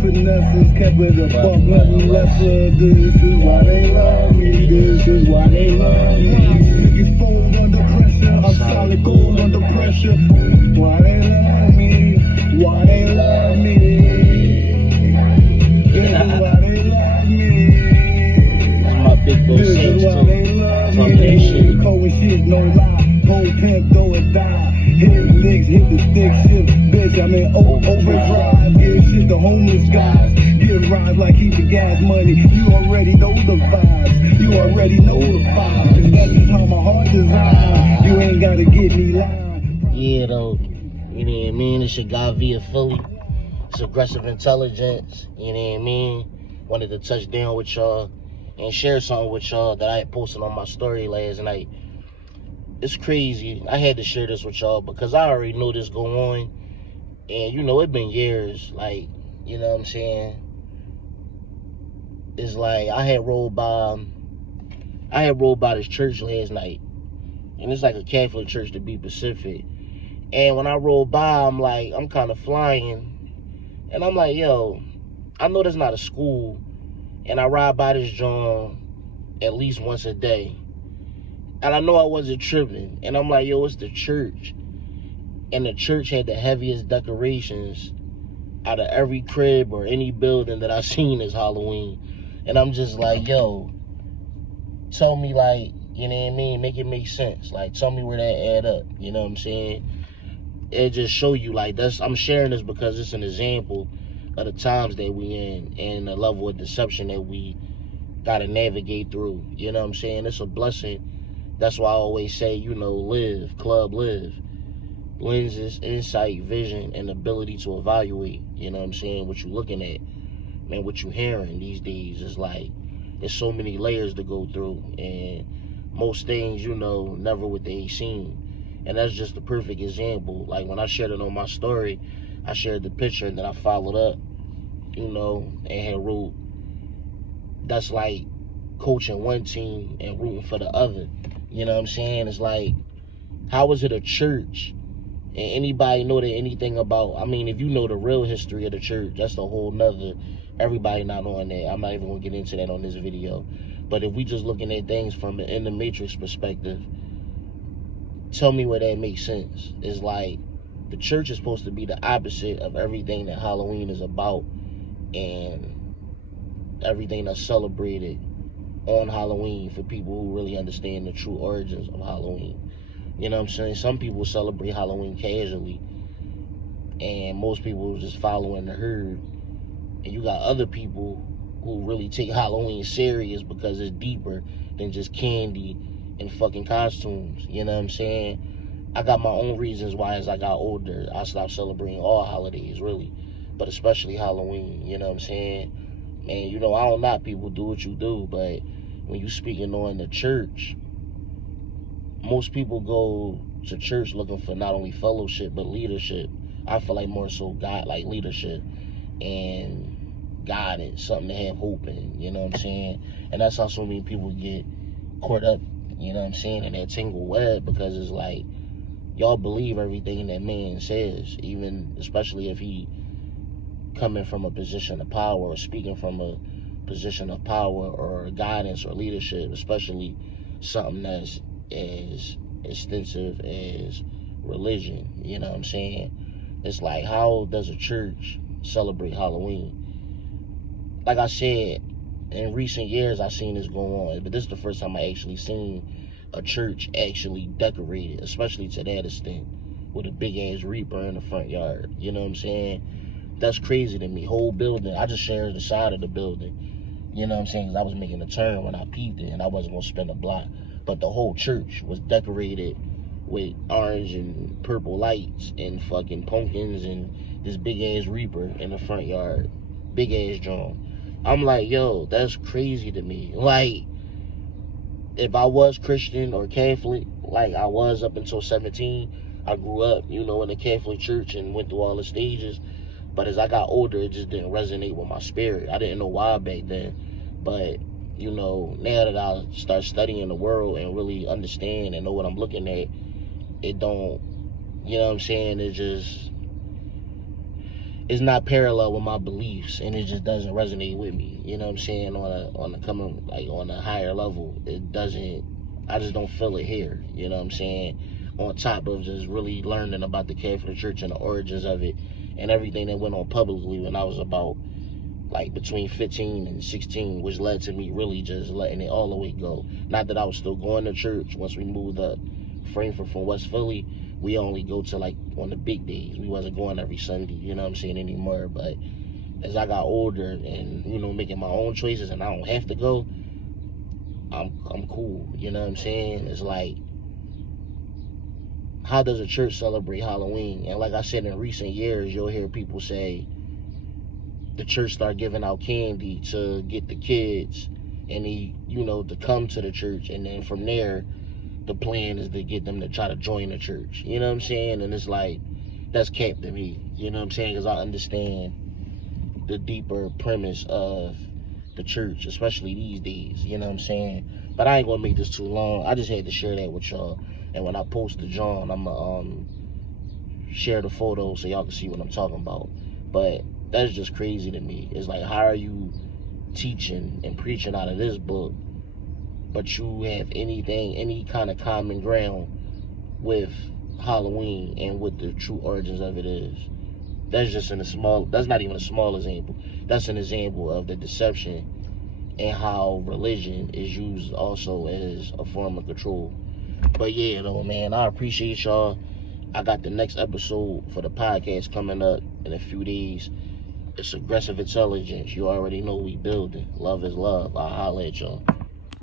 finesses, kept it a buck, nothing lesser. This is why they love me, this is why they love me. Niggas fold under pressure, I'm solid gold under pressure. Why they love me, why they love me. This is why they love me. That's my big bro This Saints is why too. they love Talking me. that shit. Cold shit, no lie. Cold pimp, throw it die. Hit licks, hit the stick shift. Bitch, I'm in overdrive. Get shit to homeless guys. Get rides like keep the gas money. You already know the vibes. You already know the vibes. That's just how my heart designed. You ain't gotta get me lying. Yeah, though. You know what I mean? It's your guy via Philly. It's aggressive intelligence. You know what I mean? Wanted to touch down with y'all and share something with y'all that I had posted on my story last night. It's crazy. I had to share this with y'all because I already knew this go on. And, you know, it been years. Like, you know what I'm saying? It's like I had rolled by this church last night. And it's like a Catholic church to be specific. And when I rolled by, I'm like, I'm kind of flying. And I'm like, yo, I know that's not a school. And I ride by this joint at least once a day. And I know I wasn't tripping. And I'm like, yo, it's the church. And the church had the heaviest decorations out of every crib or any building that I seen this Halloween. And I'm just like, yo, tell me, like, you know what I mean? Make it make sense. Like, tell me where that add up. You know what I'm saying? It just show you, like, I'm sharing this because it's an example of the times that we in and the level of deception that we gotta navigate through. You know what I'm saying? It's a blessing. That's why I always say, you know, live, club, live. Lenses, insight, vision, and ability to evaluate, you know what I'm saying, what you looking at, man, what you hearing these days is like, there's so many layers to go through, and most things, you know, never what they seen. And that's just the perfect example. Like when I shared it on my story, I shared the picture and then I followed up, you know, and had wrote, that's like coaching one team and rooting for the other. You know what I'm saying? It's like, how is it a church? And anybody know that anything about, I mean, if you know the real history of the church, that's a whole nother, everybody not on that. I'm not even going to get into that on this video. But if we just looking at things from an in the matrix perspective, tell me where that makes sense. It's like, the church is supposed to be the opposite of everything that Halloween is about and everything that's celebrated on Halloween for people who really understand the true origins of Halloween. You know what I'm saying? Some people celebrate Halloween casually, and most people just following the herd. And you got other people who really take Halloween serious because it's deeper than just candy and fucking costumes. You know what I'm saying? I got my own reasons why as I got older, I stopped celebrating all holidays, really. But especially Halloween, you know what I'm saying? And, you know, I don't knock people, do what you do, but when you speaking on the church, most people go to church looking for not only fellowship but leadership. I feel like more so God, like leadership and guidance, something to have hope in, you know what I'm saying? And that's how so many people get caught up, you know what I'm saying, in that tangled web, because it's like, y'all believe everything that man says, even especially if he coming from a position of power or speaking from a position of power or guidance or leadership, especially something that's as extensive as religion, you know what I'm saying? It's like, how does a church celebrate Halloween? Like I said, in recent years I've seen this go on, but this is the first time I actually seen a church actually decorated, especially to that extent, with a big ass reaper in the front yard. You know what I'm saying? That's crazy to me. Whole building, I just shared the side of the building, you know what I'm saying, because I was making a turn when I peeped it and I wasn't gonna spend a block. But the whole church was decorated with orange and purple lights and fucking pumpkins and this big ass reaper in the front yard. Big ass drum. I'm like, yo, that's crazy to me. Like, if I was Christian or Catholic, like I was up until 17, I grew up, you know, in the Catholic church and went through all the stages. But as I got older, it just didn't resonate with my spirit. I didn't know why back then. But you know, now that I start studying the world and really understand and know what I'm looking at, it don't, you know what I'm saying, it's not parallel with my beliefs, and it just doesn't resonate with me. You know what I'm saying? On a higher level, it doesn't. I just don't feel it here. You know what I'm saying? On top of just really learning about the Catholic Church and the origins of it, and everything that went on publicly when I was about like between 15 and 16, which led to me really just letting it all the way go. Not that I was still going to church. Once we moved up Frankfurt from West Philly, we only go to like on the big days. We wasn't going every Sunday, you know what I'm saying, anymore. But as I got older and, you know, making my own choices and I don't have to go, I'm cool, you know what I'm saying? It's like, how does a church celebrate Halloween? And like I said, in recent years, you'll hear people say the church start giving out candy to get the kids and to come to the church, and then from there the plan is to get them to try to join the church, you know what I'm saying? And it's like, that's cap to me, you know what I'm saying? Because I understand the deeper premise of the church, especially these days, you know what I'm saying? But I ain't gonna make this too long. I just had to share that with y'all, and when I post the John, I'm gonna share the photo so y'all can see what I'm talking about. But that's just crazy to me. It's like, how are you teaching and preaching out of this book, but you have any kind of common ground with Halloween and what the true origins of it is? That's just that's not even a small example. That's an example of the deception and how religion is used also as a form of control. But yeah, though, man, I appreciate y'all. I got the next episode for the podcast coming up in a few days. It's Aggressive Intelligence. You already know we building. Love is love. I'll holler at y'all.